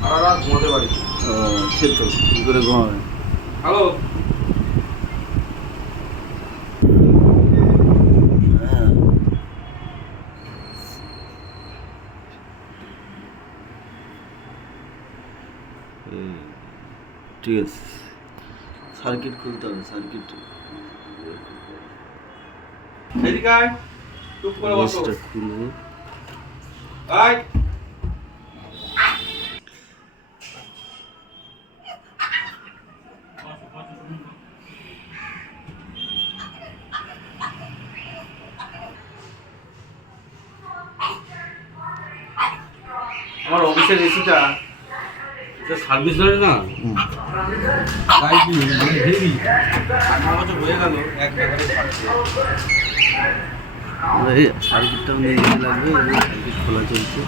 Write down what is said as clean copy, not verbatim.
সারা রাত ঘুমাতে পারি। ও সে তো কী করে ঘুমাবে। হ্যালো, হ্যাঁ ঠিক আছে, সার্কিট খুলতে হবে, সার্কিট এদিকে আয়, চুপ করে বসো। রেসটা খুলবো। আয়, আমার অফিসের এসিটা সার্ভিস ধরে না, তাই কি মানে হেভি 8 বছর হয়ে গেল এক জায়গায় থাকছে। সার্কিটটাও নিয়ে যেতে লাগবে, সার্কিট খোলা চলছে।